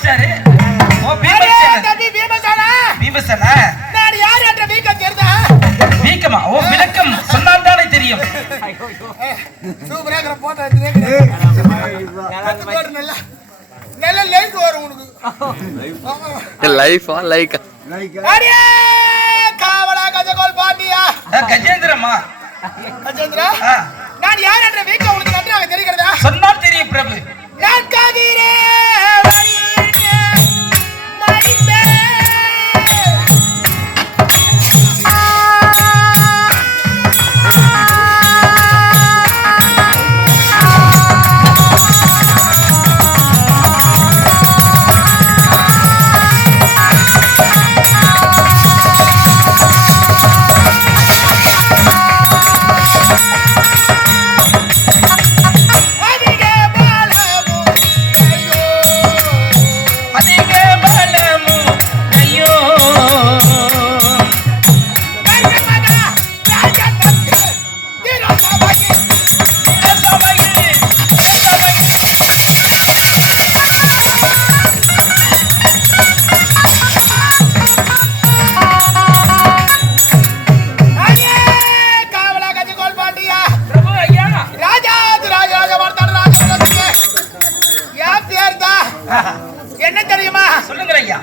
அடிச்சாரு? ஓ பீமசேனா நான் யார் என்ற வீக்கம் தெரியுதா? வீக்கமா? ஓ விளக்கம் சொன்னால் தானே தெரியும். சூப்பரா போட்டோ நல்லா நல்ல லைக் வரும் உனக்கு. லைஃபா லைக் அடே காவலா கஜகோல் பாண்டியா. கஜேந்திரமா? கஜேந்திரா, நான் யார் என்ற வீக்கம் உனக்கு நன்றாக தெரிகிறதா? சொன்னால் தெரியும் பிரபு. நான் கவிரே என்ன தெரியுமா? சொல்லுங்க ஐயா.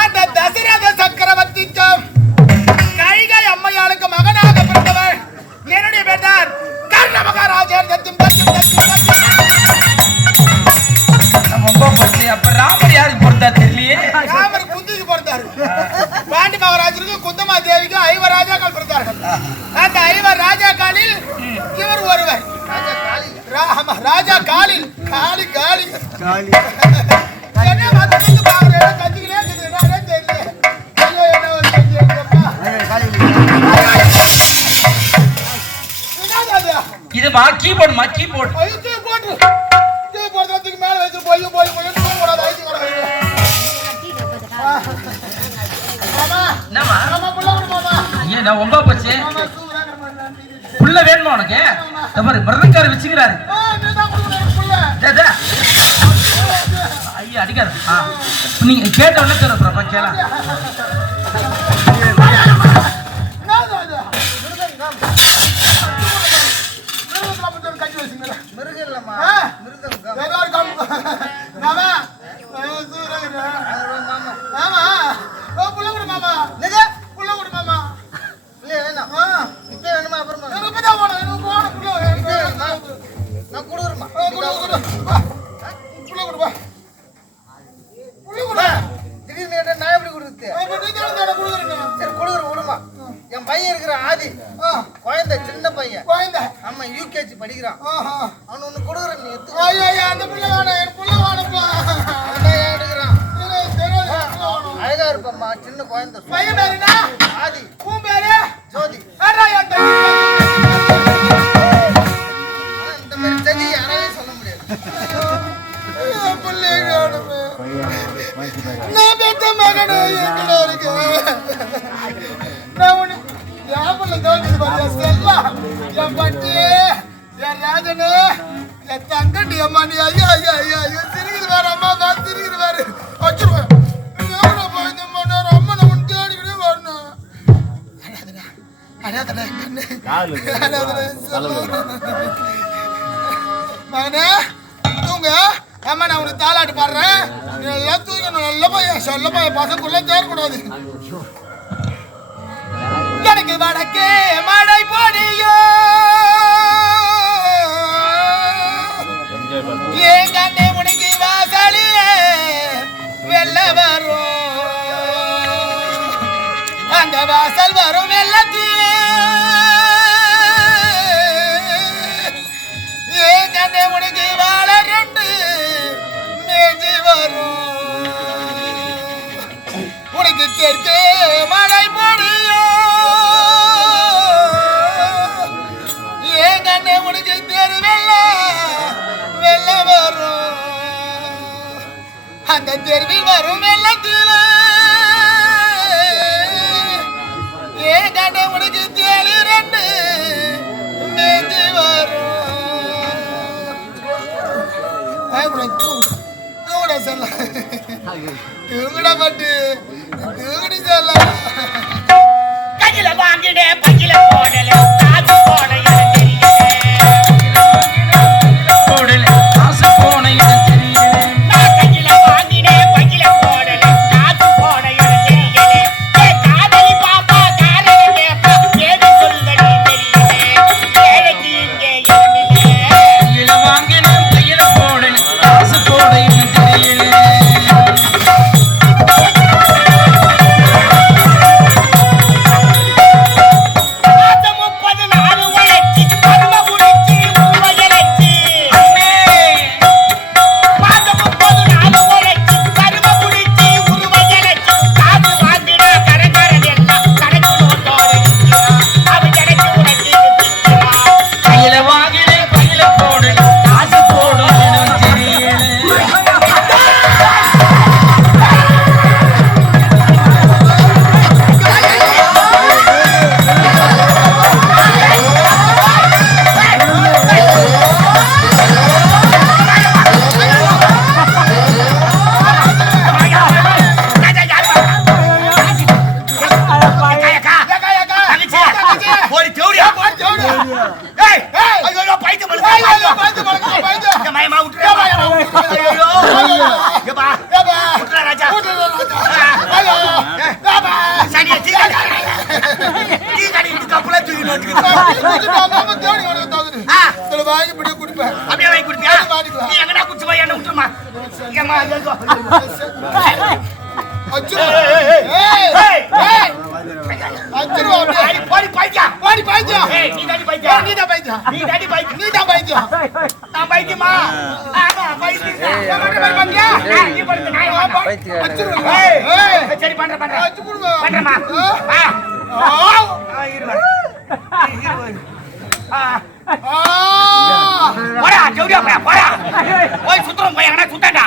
அந்த தசரத சக்கரவர்த்திக்கும் கைகை அம்மையாளுக்கு மகனாக பிறந்தவர் என்னுடைய பெற்றார் கர்ண மகாராஜர். அப்ப ராமர் யாருக்கு பொறுத்தா தெரியலையே? ராமர் குந்திக்கு பிறந்தாரு. பாண்டி மகாராஜருக்கு குந்தமா தேவிக்கு 5 ராஜாக்கள் பிறந்தார்கள். அந்த 5 ராஜாக்களில் இவர் ஒருவர். ராஜா காலில் காலி காலி என்ன வந்து பாக்குறேன் கத்திக்கிட்டே இருக்குது. தெரியல ஐயோ என்ன இதுமா கீபோர்டுமா? கீபோர்டு போடுறதுக்கு மேல வச்சு போய் போய் போய் கூடாது. நான் ஒம்பா போச்சு. புள்ள வேணுமா உனக்கு? மிருதக்கார வச்சுக்கிறாரு. ஐயா அடிக்காது. நீங்க கேட்ட உடனே சொல்றப்பா கேள. என் பையன் இருக்கிற ஆதி குழந்தை, சின்ன பையன் குழந்தை. ஆமா யூகேஜி படிக்கிறான். அவன் ஒண்ணு கொடுக்குறேன். நீ அந்த பிள்ளை எடுக்கிறான். அழகா இருப்பம்மா, சின்ன குழந்தை. பையன் பேரு என்ன? ஆதி. உன் பேரு? ஜோதி. இந்த மாதிரி செடி யாராலையும் சொல்ல முடியாது. நான் பெற்ற மகனே எங்கடா இருக்கு? நான் உனக்கு ஞாபகம் தோணுது பாரு. செல்லா என் பட்டி, என் ராஜனு, என் தங்கட்டி அம்மா. நீ ஐயா ஐயா ஐயா ஐயோ சிரிக்குது வேற. அம்மா பார்த்து சிரிக்குது வேறு. வச்சிருவேன் அம்மா. நான் உன் தேடிக்கிட்டே வரணும். மகனே தூங்க. அம்மா நான் உனக்கு தாளாட்டு பாடுறேன். நல்லா தூங்கணும். நல்ல பையன், சொல்ல பையன். பசங்குள்ள தேரக்கூடாது. எனக்கு வடக்கே மழை பொடியோ ஏன் கண்ணே உனக்கு வாசலிலே வெள்ள வரும். அந்த வாசல் வரும் வெள்ளத்திலே ஏன் கண்ணே உனக்கு வாழ 2 மேஜி வரும். உனக்கு தெற்கே மழை பொடியோ உனக்கு தெரு வெள்ள வரும். அந்த தெருவில் வரும் வெள்ளத்தில் ஏன் கண்ட உனக்கு தேடி 2 மேஞ்சி வரும். தூங்குடா செல்லம் தூங்குடா பட்டு தூங்குடி செல்லம் கையில வாங்கினே பையில போடல காசு போட எனக்கு தெரியல காசு போன இடம் தெரியல நான் கையில வாங்கினே பையில போடல காசு போட எனக்கு தெரியல ஏ காதலி பாப்பா காரணம் கேப்பா ஏது சொல்லுங்கடி தெரியல ஏழைக்கு இங்கே இடமில்லை கையில வாங்கின கையில போடல காசு போட இடம் தெரியல மாசம் 30 நாள் உழைச்சி கரும முடிச்சி உழைச்சி மாசம் 30 நாள் உழைச்சி கரும முடிச்சி உழைச்சி காசு வாங்கினா கரகரன் எல்லாம் கணக்கு நோட்டோட நிற்கிறான் அவன் எனக்கு உனக்கு நிற்கிறான் கையில வாங்கின கையில போடல காசு போட இடம் தெரியல வாங்கி பிடி குடிப்பேன் அப்படியே வாங்கி குடிப்பியா நீ எங்கடா குடிச்சு போய் என்ன விட்டுருமா ஏமா போடி பைத்தியா பாடி பாய்ச்சா நீ தாடி பைத்தியா நீ தான் பாய்ச்சா நீ தாடி பைத்தியா நீ தான் பாய்ச்சா நான் பைத்தியமா ஆமா பைத்தியம் பண்றியா நீ பண்ணுங்க நான் பைத்தியம் சரி பண்றேன் பண்றேமா போடா ஜவுடியா போடா போய் சுத்தம் போய் எங்கடா சுத்தாண்டா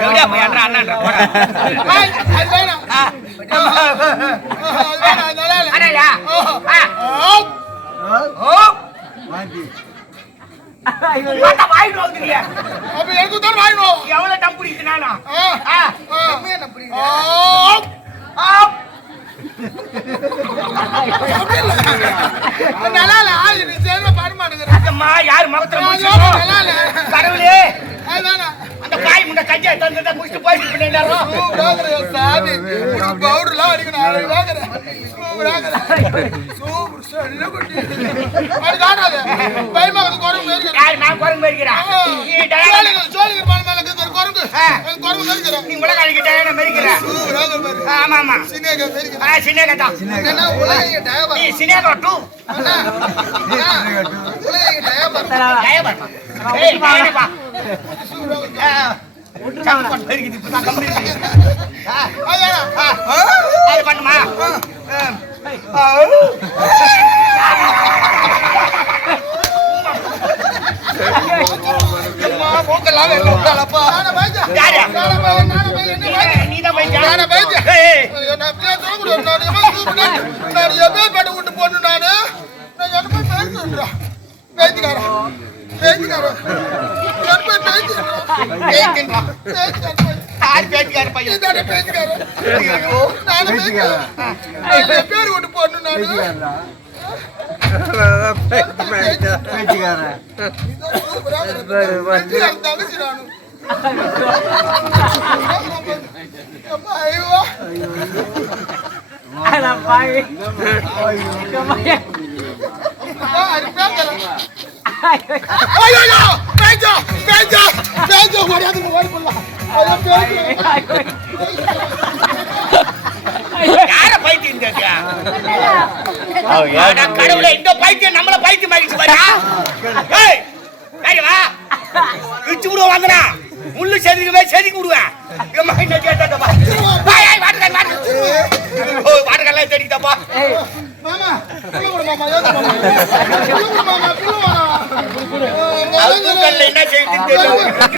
ஜவுடியா போய் அண்ணா போடா அண்ணா வாயிட்டு வந்துருக்க எனக்கு தான் வாங்கணும் எவ்வளவு டம் பிடிக்குது நானா நல்லா நீ சேர்ந்த பாட மாட்டேங்கிற அம்மா யார் முகத்துல முடிச்சு கடவுளே அந்த காய் முண்ட கஞ்சியா தந்தத முடிச்சு போயிட்டு பண்ணிட்டாரோ சாமி பவுடர்லாம் அடிக்கணும் நான் குரங்கு மேய்க்கிறேன் நீ உலக அழிக்கிட்ட மேய்க்கிற ஆமா ஆமா சின்னேகா தான் நீ சின்னேகா டூ அது பண்ணுமா நீதான் விட்டு போட்டு நானு பேச்சுக்கார பையன் பேர் விட்டு போட்டு நானு தங்கச்சி நானு யார பைத்தியம் கேட்டியா கடவுளை இந்த பைத்தியம் நம்மள பைத்தியம் ஆகிடுச்சு பாரு வா பிச்சு விடுவ வந்தனா முள்ளு செதுக்குவே செதுக்கி விடுவேன் என்ன கேட்டா வாட்டக்கெல்லாம் தெரியுதாப்பா மாமா என்ன செய்யுதுன்னு தெரியல